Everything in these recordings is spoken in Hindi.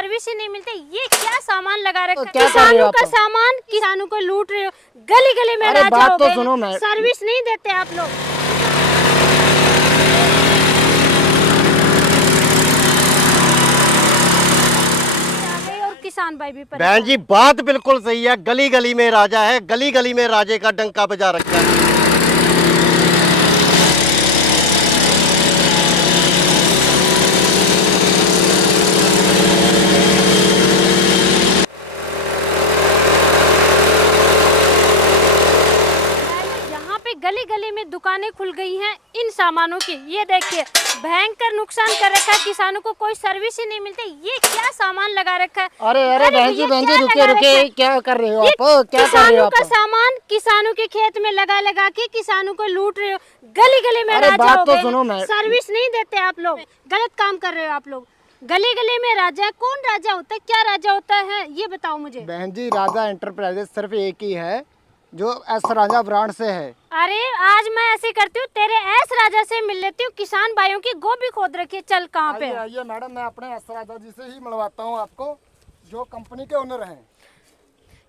सर्विस ही नहीं मिलती। ये क्या सामान लगा रखा है? क्या कर रहे हो किसानों आप? का सामान, किसानों को लूट रहे हो। गली गली में अरे राजा बात हो तो गए। सुनो, मैं सर्विस नहीं देते आप लोग। आ गए और किसान भाई भी बहन परेशान। जी बात बिल्कुल सही है, गली गली में राजा है, गली गली में राजे का डंका बजा रखा है। यहाँ पे गली गली में दुकानें खुल गई हैं इन सामानों की। ये देखिए भयंकर नुकसान कर रखा है किसानों को, कोई सर्विस ही नहीं मिलती। ये क्या सामान लगा रखा है? अरे अरे बहन जी भैया, क्या रुके लगा रखा रुके, है? क्या कर रहे हो ये आप? क्या कर रहे किसानों हो का आप? सामान किसानों के खेत में लगा लगा के किसानों को लूट रहे हो। गली गली में अरे राजा बात हो तो गए। सुनो, मैं सर्विस नहीं देते आप लोग, गलत काम कर रहे हो आप लोग। गली गली में राजा है। कौन राजा होता है, क्या राजा होता है, ये बताओ मुझे। बहन जी राजा एंटरप्राइजेस सिर्फ एक ही है जो एस राजा ब्रांड से है। अरे आज मैं ऐसे करती हूँ, तेरे एस राजा से मिल लेती हूँ। किसान भाइयों की गोभी खोद रखी है। चल कहाँ पे आइए है? आइए मैडम, मैं अपने एस राजा जी से ही मिलवाता हूँ आपको, जो कंपनी के ओनर हैं।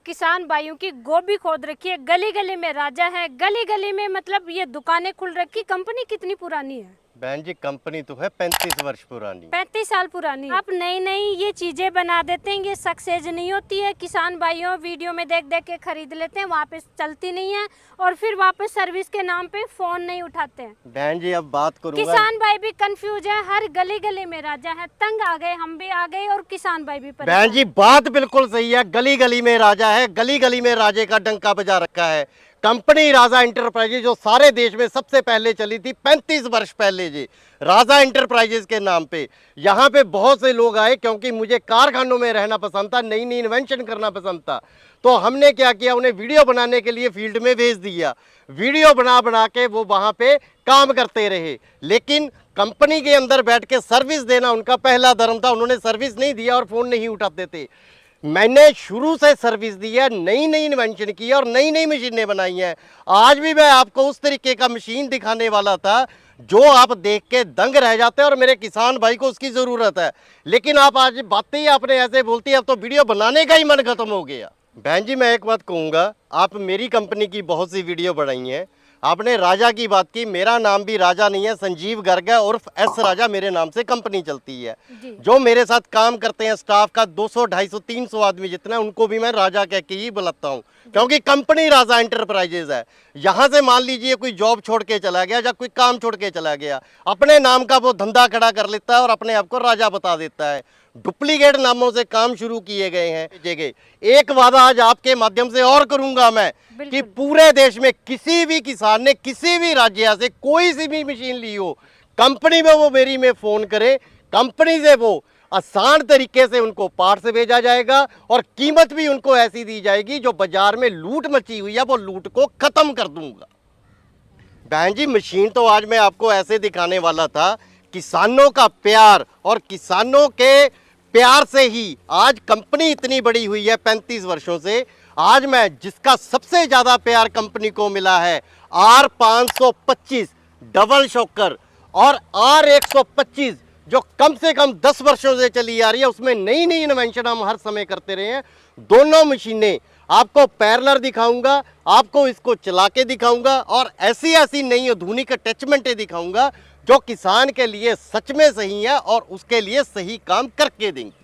किसान भाइयों की गोभी खोद रखी है। गली गली में राजा है। गली गली में मतलब ये दुकानें खुल रखी। कंपनी कितनी पुरानी है? बहन जी कंपनी तो है 35 वर्ष पुरानी। 35 साल पुरानी। आप नई नई ये चीजें बना देते हैं, ये सक्सेस नहीं होती है। किसान भाइयों वीडियो में देख देख के खरीद लेते हैं, वापस चलती नहीं है और फिर वापस सर्विस के नाम पे फोन नहीं उठाते हैं। बहन जी अब बात करूंगा। किसान भाई भी कंफ्यूज है। हर गली गली में राजा है। तंग आ गए, हम भी आ गए और किसान भाई भी परेशान। बहन जी बात बिल्कुल सही है, गली गली में राजा है, गली गली में राजे का डंका बजा रखा है। कंपनी राजा एंटरप्राइजेज जो सारे देश में सबसे पहले चली थी 35 वर्ष पहले जी, राजा एंटरप्राइजेज के नाम पे। यहाँ पे बहुत से लोग आए क्योंकि मुझे कारखानों में रहना पसंद था, नई नई इन्वेंशन करना पसंद था। तो हमने क्या किया, उन्हें वीडियो बनाने के लिए फील्ड में भेज दिया। वीडियो बना बना के वो वहाँ पे काम करते रहे, लेकिन कंपनी के अंदर बैठ के सर्विस देना उनका पहला धर्म था। उन्होंने सर्विस नहीं दिया और फ़ोन नहीं उठाते थे। मैंने शुरू से सर्विस दी है, नई नई इन्वेंशन की है और नई नई मशीनें बनाई हैं। आज भी मैं आपको उस तरीके का मशीन दिखाने वाला था जो आप देख के दंग रह जाते हैं और मेरे किसान भाई को उसकी ज़रूरत है। लेकिन आप आज बातें ही आपने ऐसे बोलती है, अब तो वीडियो बनाने का ही मन खत्म हो गया। बहन जी मैं एक बात कहूँगा, आप मेरी कंपनी की बहुत सी वीडियो बनाई हैं, आपने राजा की बात की। मेरा नाम भी राजा नहीं है, संजीव गर्ग है, उर्फ एस राजा मेरे नाम से कंपनी चलती है। जो मेरे साथ काम करते हैं स्टाफ का 200, 250, 300 आदमी जितना, उनको भी मैं राजा कह के ही बुलाता हूँ क्योंकि कंपनी राजा एंटरप्राइजेज है। यहाँ से मान लीजिए कोई जॉब छोड़ के चला गया या कोई काम छोड़ के चला गया, अपने नाम का वो धंधा खड़ा कर लेता है और अपने आप को राजा बता देता है। डुप्लीकेट नामों से काम शुरू किए गए हैं जगह। एक वादा आज आपके माध्यम से और करूंगा मैं कि पूरे देश में किसी भी किसान ने किसी भी राज्य से कोई सी भी मशीन ली हो, कंपनी में वो मेरी में फोन करे, कंपनी से वो आसान तरीके से उनको पार्ट्स भेजा जाएगा और कीमत भी उनको ऐसी दी जाएगी जो बाजार में लूट मची हुई है वो लूट को खत्म कर दूंगा। बहन जी मशीन तो आज मैं आपको ऐसे दिखाने वाला था, किसानों का प्यार और किसानों के प्यार से ही आज कंपनी इतनी बड़ी हुई है 35 वर्षों से। आज मैं जिसका सबसे ज़्यादा प्यार कंपनी को मिला है R525 डबल शॉकर और R125 जो कम से कम 10 वर्षों से चली आ रही है, उसमें नई नई इन्वेंशन हम हर समय करते रहे हैं। दोनों मशीनें आपको पैरेलल दिखाऊंगा, आपको इसको चला के दिखाऊंगा और ऐसी ऐसी नई आधुनिक अटैचमेंटें दिखाऊंगा जो किसान के लिए सच में सही है और उसके लिए सही काम करके देंगे।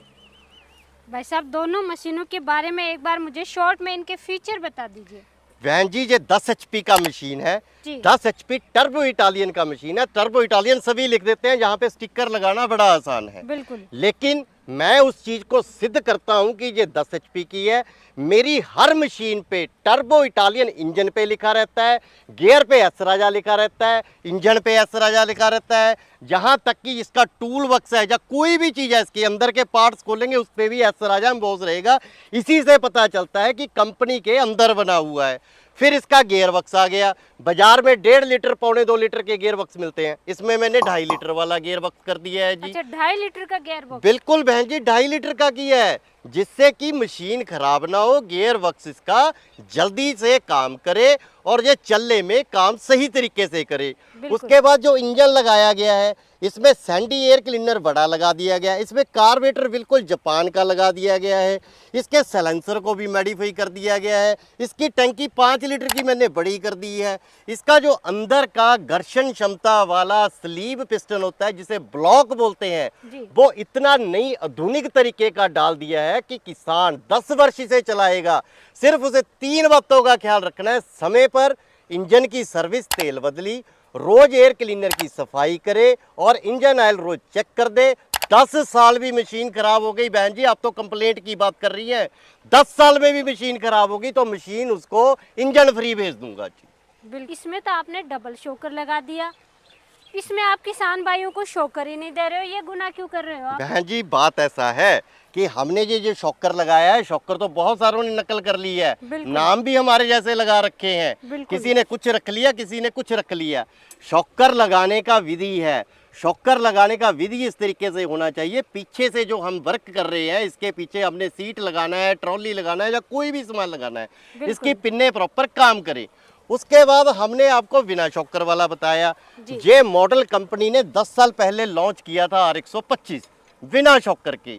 भाई साहब दोनों मशीनों के बारे में एक बार मुझे शॉर्ट में इनके फीचर बता दीजिए। बहन जी ये 10 HP का मशीन है, 10 HP टर्बो इटालियन का मशीन है। टर्बो इटालियन सभी लिख देते हैं, यहाँ पे स्टिकर लगाना बड़ा आसान है। बिल्कुल। लेकिन मैं उस चीज़ को सिद्ध करता हूँ कि ये 10 HP की है। मेरी हर मशीन पे टर्बो इटालियन इंजन पे लिखा रहता है, गियर पे एस राजा लिखा रहता है, इंजन पे एस राजा लिखा रहता है। यहाँ तक कि इसका टूल बक्स है या कोई भी चीज़ है, इसके अंदर के पार्ट्स खोलेंगे उस पर भी एस राजा एम्बोस रहेगा। इसी से पता चलता है कि कंपनी के अंदर बना हुआ है। फिर इसका गियर बक्स आ गया। बाजार में 1.5 लीटर, 1.25 लीटर के गियर बक्स मिलते हैं, इसमें मैंने 2.5 लीटर वाला गियर बक्स कर दिया है जी। अच्छा 2.5 लीटर का गियर बॉक्स? बिल्कुल बहन जी 2.5 लीटर का किया है। जिससे कि मशीन खराब ना हो, गियर वर्क्स इसका जल्दी से काम करे और ये चलने में काम सही तरीके से करे। उसके बाद जो इंजन लगाया गया है इसमें सैंडी एयर क्लीनर बड़ा लगा दिया गया है, इसमें कार्बोरेटर बिल्कुल जापान का लगा दिया गया है, इसके साइलेंसर को भी मॉडिफाई कर दिया गया है, इसकी टंकी 5 लीटर की मैंने बड़ी कर दी है। इसका जो अंदर का घर्षण क्षमता वाला स्लीव पिस्टन होता है जिसे ब्लॉक बोलते हैं, वो इतना नई आधुनिक तरीके का डाल दिया है कि किसान 10 वर्ष इसे चलाएगा। सिर्फ उसे 3 बातों का ख्याल रखना है, समय पर इंजन की सर्विस, तेल बदली, रोज एयर क्लीनर की सफाई करे और इंजन ऑयल रोज चेक कर दे। 10 साल भी मशीन खराब हो गई, बहन जी आप तो कंप्लेंट की बात कर रही हैं, 10 साल में भी मशीन खराब होगी तो मशीन उसको इंजन फ्री भेज दूंगा जी। बिल्कुल। इसमें तो आपने डबल शॉकर लगा दिया, इसमें आप किसान भाइयों को शॉकर ही नहीं दे रहे हो, ये गुनाह क्यों कर रहे हो आप? बहन जी बात ऐसा है कि हमने ये शॉकर लगाया है, शॉकर तो बहुत सारों ने नकल कर ली है, नाम भी हमारे जैसे लगा रखे हैं, किसी ने कुछ रख लिया, किसी ने कुछ रख लिया। शॉकर लगाने का विधि है, शॉकर लगाने का विधि इस तरीके से होना चाहिए, पीछे से जो हम वर्क कर रहे हैं इसके पीछे हमने सीट लगाना है, ट्रॉली लगाना है या कोई भी सामान लगाना है, इसकी पिन्ने प्रॉपर काम करे। उसके बाद हमने आपको बिना शॉकर वाला बताया, ये मॉडल कंपनी ने 10 साल पहले लॉन्च किया था R125 बिना शॉकर के,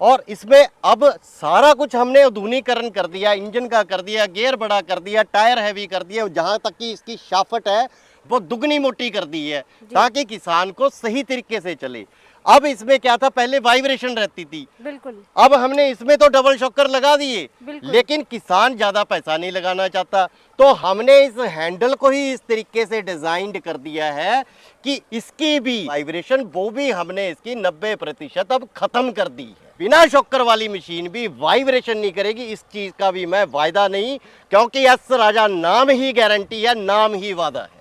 और इसमें अब सारा कुछ हमने आधुनिकीकरण कर दिया, इंजन का कर दिया, गियर बड़ा कर दिया, टायर हैवी कर दिया, जहां तक कि इसकी शाफट है वो दुगनी मोटी कर दी है ताकि किसान को सही तरीके से चले। अब इसमें क्या था, पहले वाइब्रेशन रहती थी, बिल्कुल, अब हमने इसमें तो डबल शॉकर लगा दिए, लेकिन किसान ज्यादा पैसा नहीं लगाना चाहता, तो हमने इस हैंडल को ही इस तरीके से डिजाइन कर दिया है कि इसकी भी वाइब्रेशन वो भी हमने इसकी 90% अब खत्म कर दी है। बिना शॉकर वाली मशीन भी वाइब्रेशन नहीं करेगी, इस चीज का भी मैं वायदा नहीं, क्योंकि एस राजा नाम ही गारंटी है, नाम ही वादा है।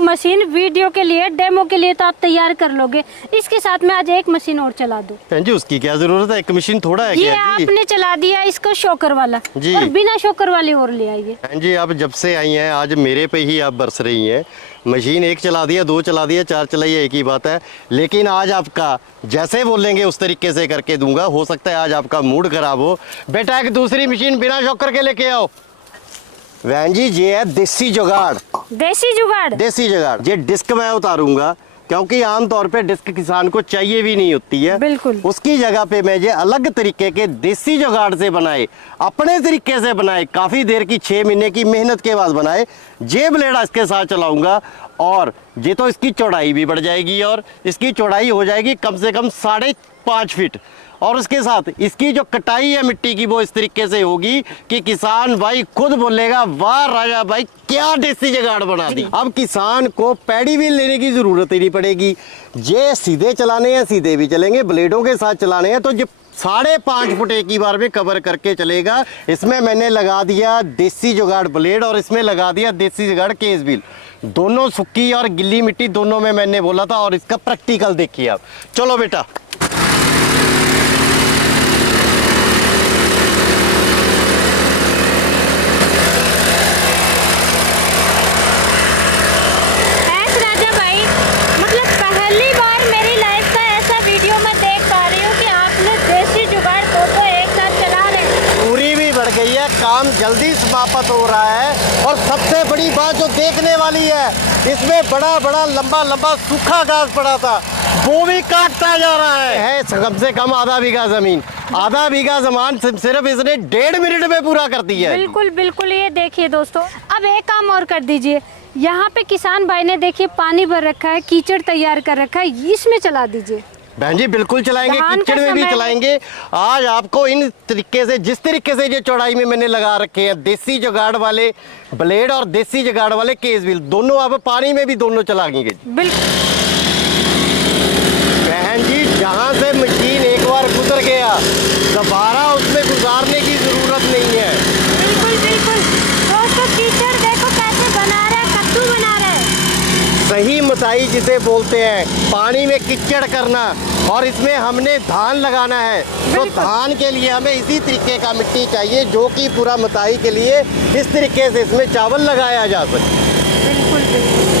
मशीन वीडियो के लिए, डेमो के लिए तो आप तैयार कर लोगे, इसके साथ में आज एक मशीन और चला दो। जी उसकी क्या जरूरत है, एक मशीन थोड़ा है ये क्या? आपने चला दिया इसको शॉकर वाला जी, और बिना शॉकर वाली और ले आइए। जी आप जब से आई हैं आज मेरे पे ही आप बरस रही हैं, मशीन एक चला दिया, 2 चला दिया, 4 चलाई, एक ही बात है, लेकिन आज आपका जैसे बोलेंगे उस तरीके से करके दूंगा। हो सकता है आज आपका मूड खराब हो, बेटा एक दूसरी मशीन बिना शॉकर के लेके आओ। बहन जी ये है देसी जुगाड़, देसी जुगाड़, देसी जुगाड़। ये डिस्क मैं उतारूंगा क्योंकि आमतौर पे डिस्क किसान को चाहिए भी नहीं होती है, बिल्कुल, उसकी जगह पे मैं ये अलग तरीके के देसी जुगाड़ से बनाए, अपने तरीके से बनाए, काफी देर की 6 महीने की मेहनत के बाद बनाए, ये ब्लेड इसके साथ चलाऊंगा और ये तो इसकी चौड़ाई भी बढ़ जाएगी और इसकी चौड़ाई हो जाएगी कम से कम 5.5 फीट, और उसके साथ इसकी जो कटाई है मिट्टी की वो इस तरीके से होगी कि किसान भाई खुद बोलेगा वाह राजा भाई क्या देसी जुगाड़ बना दी। अब किसान को पैडी व्हील लेने की जरूरत ही नहीं पड़ेगी, ये सीधे चलाने हैं सीधे भी चलेंगे, ब्लेडों के साथ चलाने हैं तो ये 5.5 फुट एक ही बार में कवर करके चलेगा। इसमें मैंने लगा दिया देसी जुगाड़ ब्लेड और इसमें लगा दिया देसी जुगाड़ केस व्हील, दोनों सूखी और गिल्ली मिट्टी दोनों में मैंने बोला था, और इसका प्रैक्टिकल देखिए आप। चलो बेटा काम जल्दी समाप्त हो रहा है, और सबसे बड़ी बात जो देखने वाली है, इसमें बड़ा बड़ा लंबा लंबा सूखा घास पड़ा था वो भी काटता जा रहा है कम से कम आधा बीघा जमीन, आधा बीघा जमीन सिर्फ इसने 1.5 मिनट में पूरा कर दी है। बिल्कुल बिल्कुल, ये देखिए दोस्तों, अब एक काम और कर दीजिए, यहाँ पे किसान भाई ने देखिए पानी भर रखा है, कीचड़ तैयार कर रखा है, इसमें चला दीजिए। बहन जी बिल्कुल चलाएंगे, कीचड़ में भी चलाएंगे। आज आपको इन तरीके से, जिस तरीके से ये चौड़ाई में मैंने लगा रखे हैं देसी जुगाड़ वाले ब्लेड और देसी जुगाड़ वाले केस व्हील, दोनों आप पानी में भी दोनों चलाएंगे। बिल्कुल बहन जी जहाँ से मशीन एक बार गुजर गया दोबारा उसमें गुजारने की जरूरत नहीं है। बिल्कुल बिल्कुल दोस्तों, कीचड़ देखो कैसे बना रहा है, कद्दू बना रहा है, सही मोटाई जिसे बोलते हैं, पानी में कीचड़ करना, और इसमें हमने धान लगाना है तो धान के लिए हमें इसी तरीके का मिट्टी चाहिए जो कि पूरा मोटाई के लिए इस तरीके से इसमें चावल लगाया जा सके। बिल्कुल बिल्कुल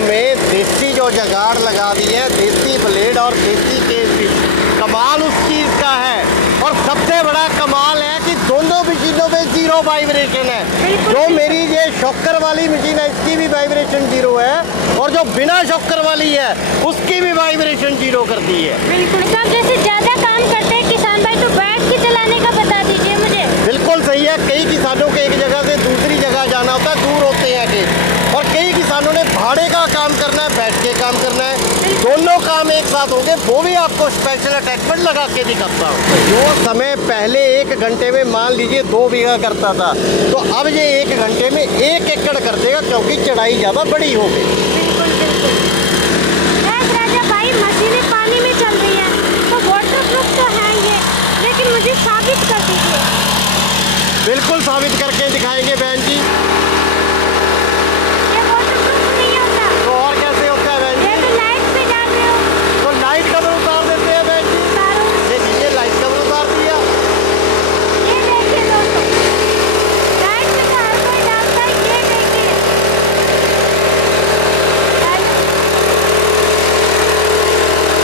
मशीनों में देसी जो जगाड़ लगा दी है, देसी ब्लेड और देसी केस भी, कमाल उस चीज़ का है। और सबसे बड़ा कमाल है कि दोनों मशीनों में जीरो वाइब्रेशन है। जो मेरी ये शॉकर वाली मशीन है इसकी भी वाइब्रेशन जीरो है, और जो बिना शॉकर वाली है उसकी भी वाइब्रेशन जीरो करती है। बिल्कुल। तो जैसे ज़्यादा काम करते हैं किसान भाई, तो बैठ के चलाने का बता दीजिए मुझे। बिल्कुल सही है। कई किसानों के एक जगह से दूसरी जगह जाना होता है, दूर होते हैं खेत, और कई किसानों ने भाड़े का काम करना है, बैठ के काम करना है, दोनों काम एक साथ होंगे, वो भी आपको स्पेशल अटैचमेंट लगा के दिखाता हूँ। जो समय पहले 1 घंटे में मान लीजिए 2 बीघा करता था, तो अब ये 1 घंटे में 1 एकड़ कर देगा, क्योंकि चढ़ाई ज़्यादा बड़ी हो गई। बिल्कुल बिल्कुल। यस राजा भाई, मशीनें पानी में चल रही हैं तो वाटरप्रूफ तो है ये, लेकिन मुझे साबित कर दीजिए। बिल्कुल साबित करके दिखाएंगे बहन जी। ये वाटरप्रूफ नहीं होता। तो और कैसे होता है बहन ये जी? तो लाइट पे डाल रहे हो। तो लाइट कवर उतार देते हैं बहन जी। उतारो। ये लीजिए, लाइट कवर उतार दिया। ये देखिए दोस्तों, लाइट पे तो हर कोई डालता है, ये देखिए।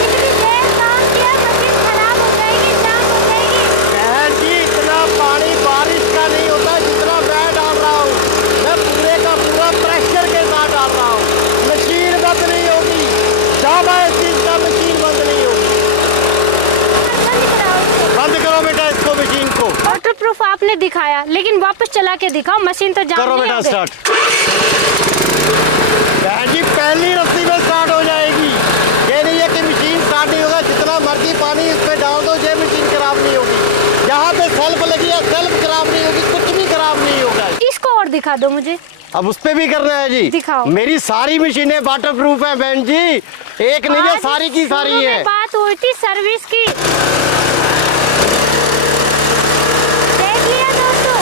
इतनी देर काम किया, मशीन खराब हो जाएगी, जाम हो जाएगी। बहन जी, इतना पानी बारिश का नहीं होता जितना मैं डाल रहा हूँ। मैं पूरे का पूरा प्रेशर के साथ डाल रहा हूँ। मशीन बंद नहीं होगी, ज़्यादा इस चीज़ का मशीन बंद नहीं होगी। बंद कराओ इसको। बंद करो बेटा इसको, मशीन को। वाटरप्रूफ आपने दिखाया, लेकिन वापस चला के दिखाओ, मशीन तो जाम करो नहीं बेटा होगी। स्टार्ट। बहन जी, पहली रस्सी में स्टार्ट हो जाएगी। ये नहीं है कि मशीन स्टार्ट नहीं होगा, जितना मर्जी पानी इस पे डाल दो, ये मशीन खराब नहीं होगी। यहाँ पे सेल्फ लगी है, सेल्फ खराब नहीं होगी, कुछ भी खराब नहीं होगा। इसको और दिखा दो मुझे। अब उस पे भी करना है जी। दिखाओ। मेरी सारी मशीनें वाटरप्रूफ है बहन जी, एक नहीं है, आज सारी की सारी शुरू में है। बात हुई थी सर्विस की, देख लिया दोस्तों।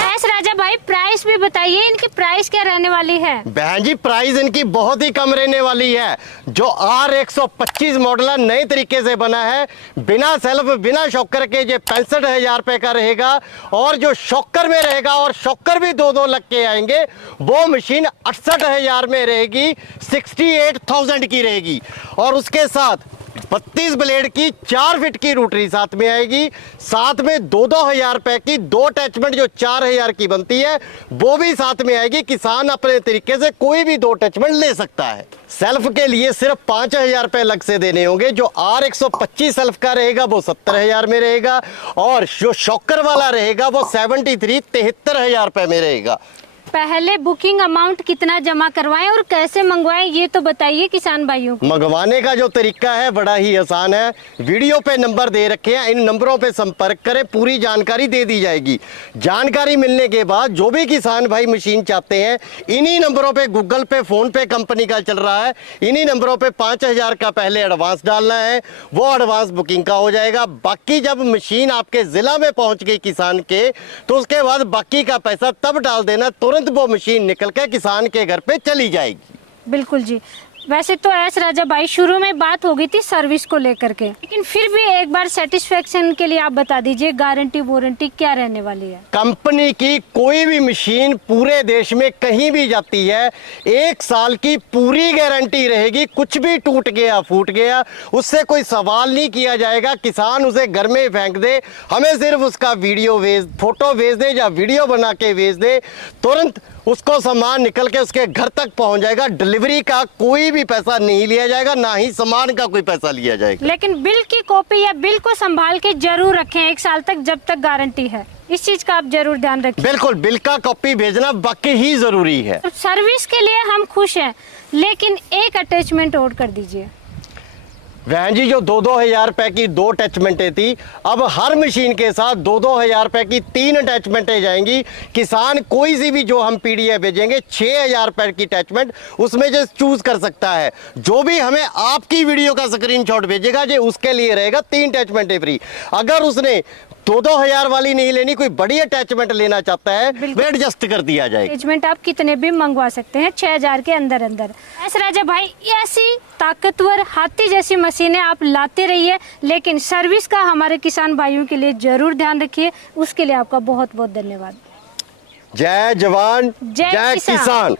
यस राजा भाई, प्राइस भी बताइए, इनकी प्राइस क्या रहने वाली है? बहन जी, प्राइस इनकी बहुत ही कम रहने वाली है। जो R125 मॉडल है, नए तरीके से बना है, बिना सेल्फ बिना शॉकर के, ये 65,000 रुपए का रहेगा। और जो शॉकर में रहेगा, और शॉकर भी 2-2 लग के आएंगे, वो मशीन 68,000 में रहेगी, 68,000 की रहेगी। और उसके साथ 32 ब्लेड की 4 फीट की रोटरी साथ में आएगी। साथ में 2-2 हजार रुपए की 2 अटैचमेंट जो 4,000 की बनती है, वो भी साथ में आएगी। किसान अपने तरीके से कोई भी 2 अटैचमेंट ले सकता है। सेल्फ के लिए सिर्फ 5,000 रुपए अलग से देने होंगे। जो R125 सेल्फ का रहेगा वो 70,000 में रहेगा, और जो शॉकर वाला रहेगा वो 73,000 रुपए में रहेगा। पहले बुकिंग अमाउंट कितना जमा करवाएं और कैसे मंगवाएं, ये तो बताइए किसान भाइयों को। मंगवाने का जो तरीका है बड़ा ही आसान है। वीडियो पे नंबर दे रखे हैं, इन नंबरों पे संपर्क करें, पूरी जानकारी दे दी जाएगी। जानकारी मिलने के बाद जो भी किसान भाई मशीन चाहते हैं, इन्हीं नंबरों पे, गूगल पे, फोन पे कंपनी का चल रहा है, इन्हीं नंबरों पे 5,000 का पहले एडवांस डालना है, वो एडवांस बुकिंग का हो जाएगा। बाकी जब मशीन आपके जिला में पहुंच गई किसान के, तो उसके बाद बाकी का पैसा तब डाल देना, तुरंत वो मशीन निकल के किसान के घर पे चली जाएगी। बिल्कुल जी। वैसे तो एस राजा भाई, शुरू में बात हो गई थी सर्विस को लेकर के, लेकिन फिर भी एक बार सेटिस्फेक्शन के लिए आप बता दीजिए, गारंटी वारंटी क्या रहने वाली है? कंपनी की कोई भी मशीन पूरे देश में कहीं भी जाती है, 1 साल की पूरी गारंटी रहेगी। कुछ भी टूट गया, फूट गया, उससे कोई सवाल नहीं किया जाएगा। किसान उसे घर में फेंक दे, हमें सिर्फ उसका फोटो भेज दे या वीडियो बना के भेज दे, तुरंत उसको सामान निकल के उसके घर तक पहुंच जाएगा। डिलीवरी का कोई भी पैसा नहीं लिया जाएगा, ना ही सामान का कोई पैसा लिया जाएगा। लेकिन बिल की कॉपी या बिल को संभाल के जरूर रखें 1 साल तक, जब तक गारंटी है। इस चीज का आप जरूर ध्यान रखें। बिल्कुल, बिल का कॉपी भेजना बाकी ही जरूरी है। सर्विस के लिए हम खुश हैं, लेकिन एक अटैचमेंट और कर दीजिए। बहन जी, जो 2-2 हजार रुपए की 2 अटैचमेंटें थी, अब हर मशीन के साथ 2-2 हजार रुपए की 3 अटैचमेंटें जाएंगी। किसान कोई सी भी जो हम पीडीएफ भेजेंगे 6,000 रुपए की अटैचमेंट, उसमें जो चूज कर सकता है। जो भी हमें आपकी वीडियो का स्क्रीनशॉट भेजेगा, जो उसके लिए रहेगा 3 अटैचमेंटें फ्री। अगर उसने 2-2 हजार वाली नहीं लेनी, कोई बड़ी अटैचमेंट लेना चाहता है, वो एडजस्ट कर दिया जाएगा। अटैचमेंट आप कितने भी मंगवा सकते हैं 6,000 के अंदर अंदर। ऐसे राजा भाई, ऐसी ताकतवर हाथी जैसी मशीनें आप लाते रहिए, लेकिन सर्विस का हमारे किसान भाइयों के लिए जरूर ध्यान रखिए। उसके लिए आपका बहुत बहुत धन्यवाद। जय जवान, जय किसान।